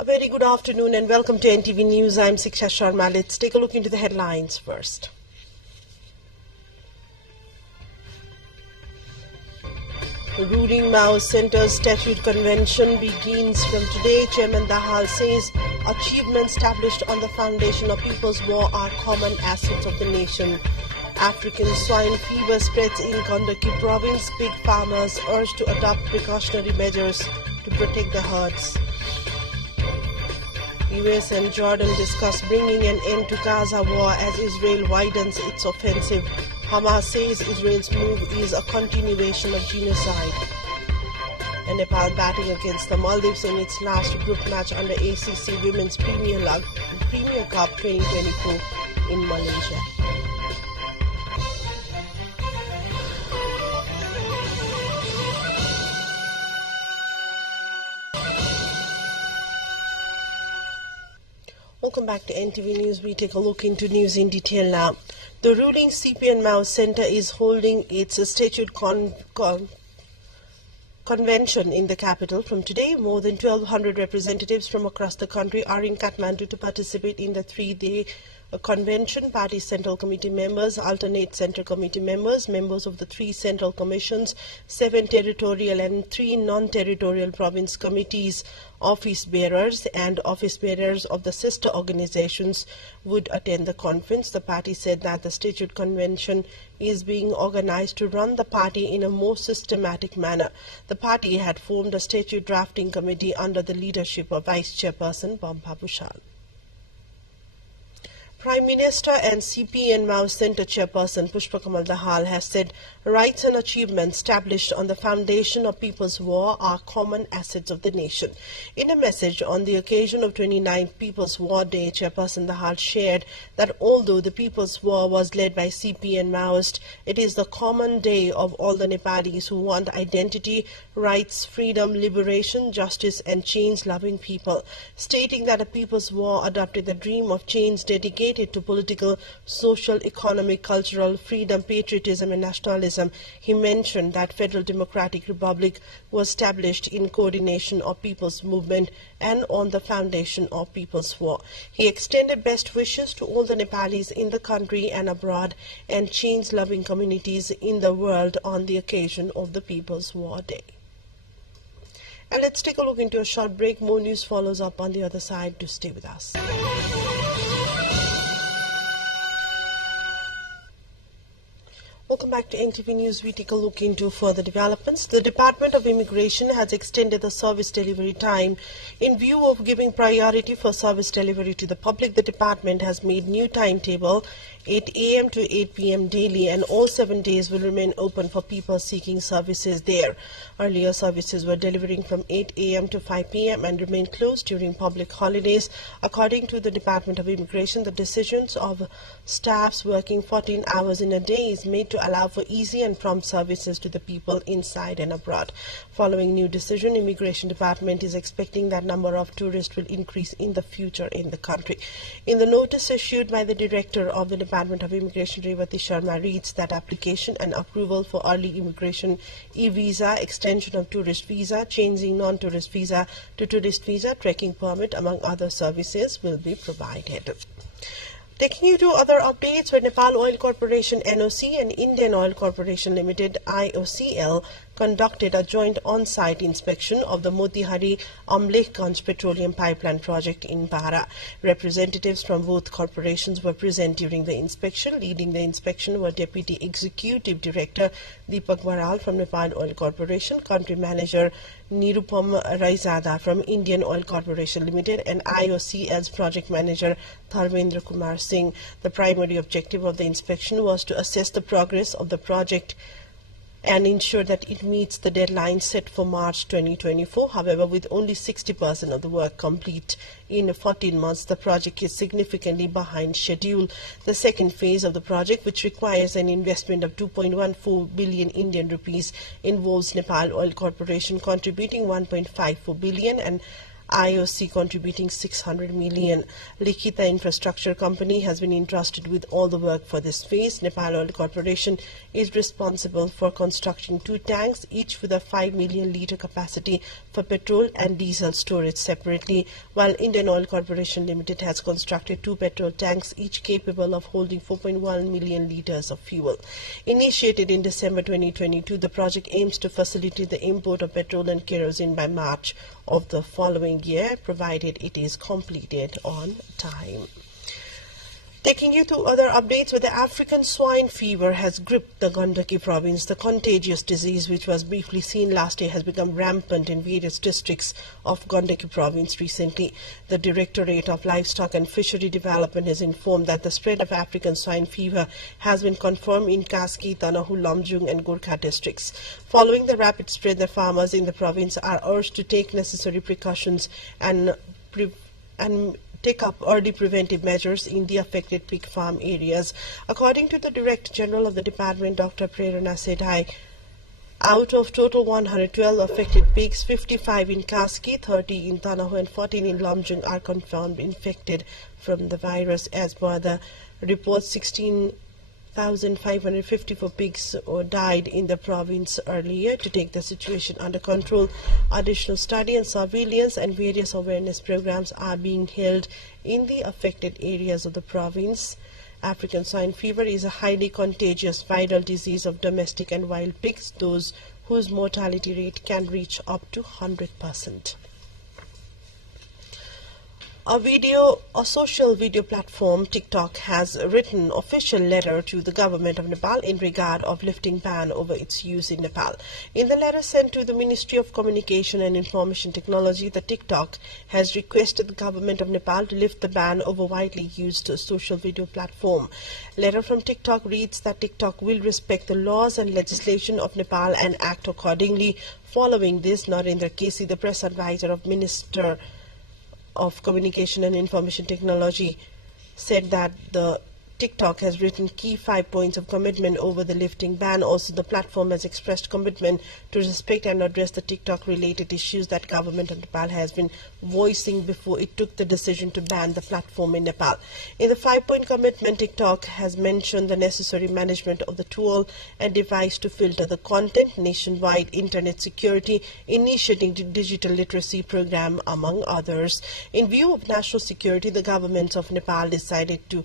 A very good afternoon and welcome to NTV News. I'm Siksha Sharma. Let's take a look into the headlines first. The ruling Maoist Centre's Statute Convention begins from today. Chairman Dahal says achievements established on the foundation of People's War are common assets of the nation. African swine fever spreads in Gandaki province. Pig farmers urged to adopt precautionary measures to protect the herds. US and Jordan discuss bringing an end to Gaza war as Israel widens its offensive. Hamas says Israel's move is a continuation of genocide. And Nepal batting against the Maldives in its last group match under ACC Women's Premier Cup 2024 in Malaysia. Welcome back to NTV News. We take a look into news in detail now. The ruling CPN Maoist Centre is holding its statute convention in the capital from today. More than 1,200 representatives from across the country are in Kathmandu to participate in the three-day convention. Party Central Committee members, alternate Central Committee members, members of the 3 Central Commissions, 7 territorial and 3 non-territorial province committees, office bearers and office bearers of the sister organizations would attend the conference. The party said that the statute convention is being organized to run the party in a more systematic manner. The party had formed a statute drafting committee under the leadership of Vice Chairperson Bampa Bhushal. Prime Minister and CPN Maoist Centre Chairperson Pushpa Kamal Dahal has said rights and achievements established on the foundation of People's War are common assets of the nation. In a message on the occasion of 29th People's War Day, Chairperson Dahal shared that although the People's War was led by CPN Maoist, it is the common day of all the Nepalis who want identity, rights, freedom, liberation, justice and change-loving people. Stating that a People's War adopted the dream of change dedicated to political, social, economic, cultural freedom, patriotism and nationalism, he mentioned that Federal Democratic Republic was established in coordination of People's Movement and on the foundation of People's War. He extended best wishes to all the Nepalis in the country and abroad and change-loving communities in the world on the occasion of the People's War Day. And let's take a look into a short break. More news follows up on the other side. Do stay with us. Welcome back to NTV News. We take a look into further developments. The Department of Immigration has extended the service delivery time. In view of giving priority for service delivery to the public, the department has made new timetable 8 a.m. to 8 p.m. daily, and all 7 days will remain open for people seeking services there. Earlier services were delivering from 8 a.m. to 5 p.m. and remain closed during public holidays. According to the Department of Immigration, the decisions of staffs working 14 hours in a day is made to allow for easy and prompt services to the people inside and abroad. Following new decision, Immigration Department is expecting that number of tourists will increase in the future in the country. In the notice issued by the Director of the Department of Immigration, Revati Sharma, reads that application and approval for early immigration, e-visa, extension of tourist visa, changing non-tourist visa to tourist visa, trekking permit, among other services will be provided. Taking you to other updates, where Nepal Oil Corporation NOC and Indian Oil Corporation Limited IOCL conducted a joint on-site inspection of the Motihari Amlekganj petroleum pipeline project in Bara. Representatives from both corporations were present during the inspection. Leading the inspection were Deputy Executive Director Deepak Baral from Nepal Oil Corporation, Country Manager Nirupam Raizada from Indian Oil Corporation Limited, and IOCL's Project Manager Dharmendra Kumar Singh. The primary objective of the inspection was to assess the progress of the project and ensure that it meets the deadline set for March 2024. However, with only 60% of the work complete in 14 months, the project is significantly behind schedule. The second phase of the project, which requires an investment of 2.14 billion Indian rupees, involves Nepal Oil Corporation contributing 1.54 billion and IOC contributing 600 million. Likhita Infrastructure Company has been entrusted with all the work for this phase. Nepal Oil Corporation is responsible for constructing 2 tanks, each with a 5 million litre capacity for petrol and diesel storage separately, while Indian Oil Corporation Limited has constructed 2 petrol tanks, each capable of holding 4.1 million litres of fuel. Initiated in December 2022, the project aims to facilitate the import of petrol and kerosene by March of the following year, provided it is completed on time. Taking you to other updates, where the African swine fever has gripped the Gandaki province. The contagious disease, which was briefly seen last year, has become rampant in various districts of Gandaki province recently. The Directorate of Livestock and Fishery Development has informed that the spread of African swine fever has been confirmed in Kaski, Tanahu, Lomjung and Gorkha districts. Following the rapid spread, the farmers in the province are urged to take necessary precautions and take up early preventive measures in the affected pig farm areas. According to the Director General of the Department, Dr. Prerana Sedhai, out of total 112 affected pigs, 55 in Kaski, 30 in Tanahu and 14 in Lomjung are confirmed infected from the virus. As per the report, 16,554 pigs died in the province earlier. To take the situation under control, additional study and surveillance and various awareness programs are being held in the affected areas of the province. African swine fever is a highly contagious viral disease of domestic and wild pigs, those whose mortality rate can reach up to 100%. A social video platform, TikTok, has written official letter to the government of Nepal in regard of lifting ban over its use in Nepal. In the letter sent to the Ministry of Communication and Information Technology, the TikTok has requested the government of Nepal to lift the ban over widely used social video platform. Letter from TikTok reads that TikTok will respect the laws and legislation of Nepal and act accordingly. Following this, Narendra Kesi, the press advisor of Minister of Communication and Information Technology, said that the TikTok has written key 5 points of commitment over the lifting ban. Also, the platform has expressed commitment to respect and address the TikTok-related issues that government of Nepal has been voicing before it took the decision to ban the platform in Nepal. In the 5-point commitment, TikTok has mentioned the necessary management of the tool and device to filter the content, nationwide internet security, initiating the digital literacy program, among others. In view of national security, the government of Nepal decided to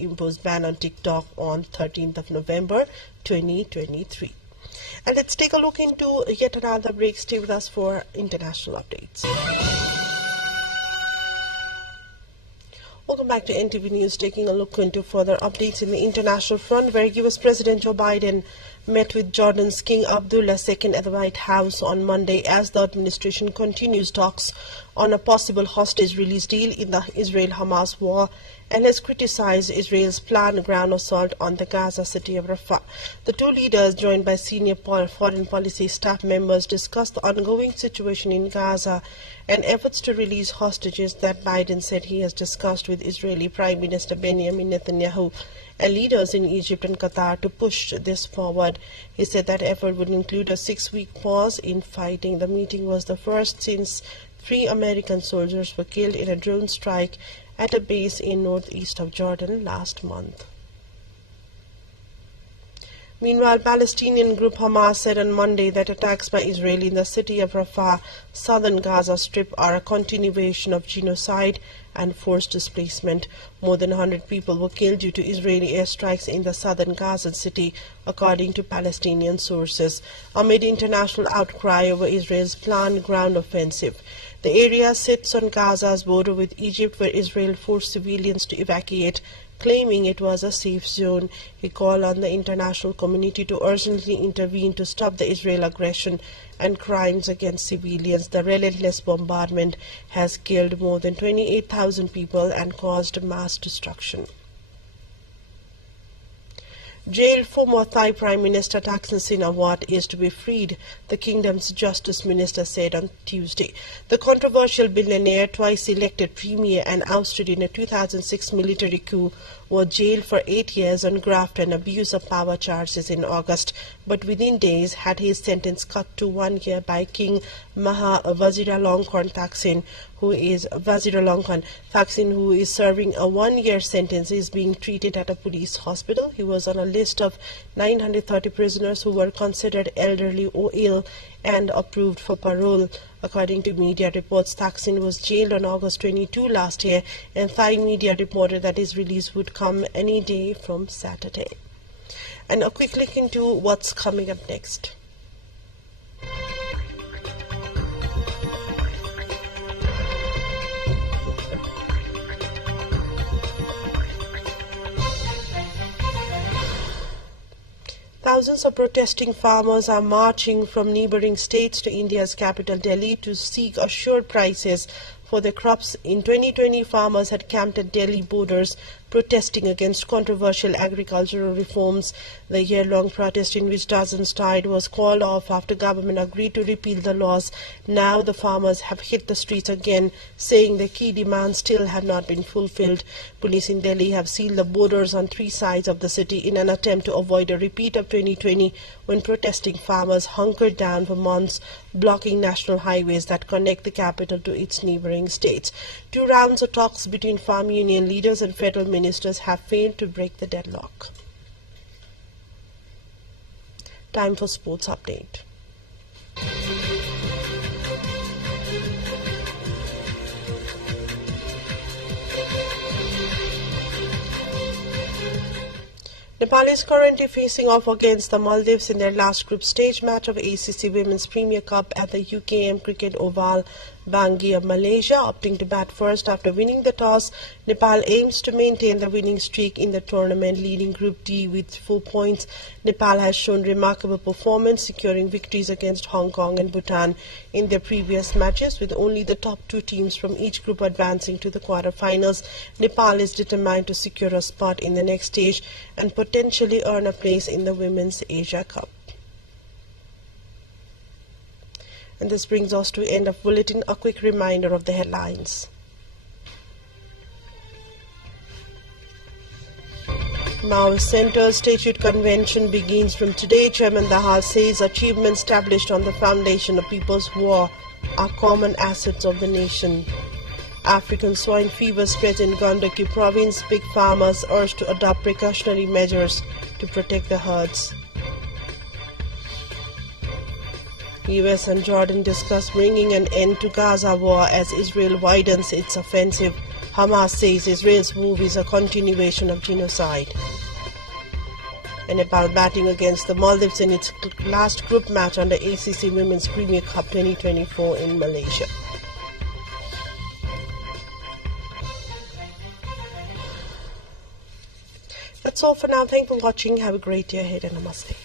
impose ban on TikTok on 13th of November 2023. And let's take a look into yet another break. Stay with us for international updates. Welcome back to NTV News, taking a look into further updates in the international front, where US President Joe Biden met with Jordan's King Abdullah II at the White House on Monday as the administration continues talks on a possible hostage release deal in the Israel-Hamas war, and has criticized Israel's planned ground assault on the Gaza city of Rafah. The two leaders, joined by senior foreign policy staff members, discussed the ongoing situation in Gaza and efforts to release hostages that Biden said he has discussed with Israeli Prime Minister Benjamin Netanyahu and leaders in Egypt and Qatar to push this forward. He said that effort would include a 6-week pause in fighting. The meeting was the first since 3 American soldiers were killed in a drone strike at a base in northeast of Jordan last month. Meanwhile, Palestinian group Hamas said on Monday that attacks by Israel in the city of Rafah, southern Gaza Strip, are a continuation of genocide and forced displacement. More than 100 people were killed due to Israeli airstrikes in the southern Gaza city, according to Palestinian sources, amid international outcry over Israel's planned ground offensive. The area sits on Gaza's border with Egypt, where Israel forced civilians to evacuate, claiming it was a safe zone. He called on the international community to urgently intervene to stop the Israel aggression and crimes against civilians. The relentless bombardment has killed more than 28,000 people and caused mass destruction. Jailed former Thai Prime Minister Thaksin Shinawatra is to be freed, the kingdom's justice minister said on Tuesday. The controversial billionaire, twice elected premier and ousted in a 2006 military coup, was jailed for 8 years on graft and abuse of power charges in August, but within days had his sentence cut to 1 year by King Maha Vajiralongkorn Thaksin, who is serving a 1-year sentence, is being treated at a police hospital. He was on a list of 930 prisoners who were considered elderly or ill and approved for parole. According to media reports, Thaksin was jailed on August 22 last year, and Thai media reported that his release would come any day from Saturday. And a quick look into what's coming up next. Thousands of protesting farmers are marching from neighboring states to India's capital Delhi to seek assured prices for their crops. In 2020, farmers had camped at Delhi borders protesting against controversial agricultural reforms. The year-long protest, in which dozens died, was called off after government agreed to repeal the laws. Now the farmers have hit the streets again, saying their key demands still have not been fulfilled. Police in Delhi have sealed the borders on 3 sides of the city in an attempt to avoid a repeat of 2020, when protesting farmers hunkered down for months, blocking national highways that connect the capital to its neighboring states. 2 rounds of talks between farm union leaders and federal ministers have failed to break the deadlock. Time for sports update. Nepal is currently facing off against the Maldives in their last group stage match of ACC Women's Premier Cup at the UKM Cricket Oval, Bangui of Malaysia. Opting to bat first after winning the toss, Nepal aims to maintain the winning streak in the tournament, leading Group D with 4 points. Nepal has shown remarkable performance, securing victories against Hong Kong and Bhutan in their previous matches, with only the top 2 teams from each group advancing to the quarterfinals. Nepal is determined to secure a spot in the next stage and potentially earn a place in the Women's Asia Cup. And this brings us to end of bulletin. A quick reminder of the headlines. Maoist Center Statute Convention begins from today. Chairman Dahal says achievements established on the foundation of People's War are common assets of the nation. African swine fever spreads in Gandaki province. Pig farmers urged to adopt precautionary measures to protect the herds. US and Jordan discuss bringing an end to Gaza war as Israel widens its offensive. Hamas says Israel's move is a continuation of genocide. And Nepal batting against the Maldives in its last group match on the ACC Women's Premier Cup 2024 in Malaysia. That's all for now. Thanks for watching. Have a great day ahead and namaste.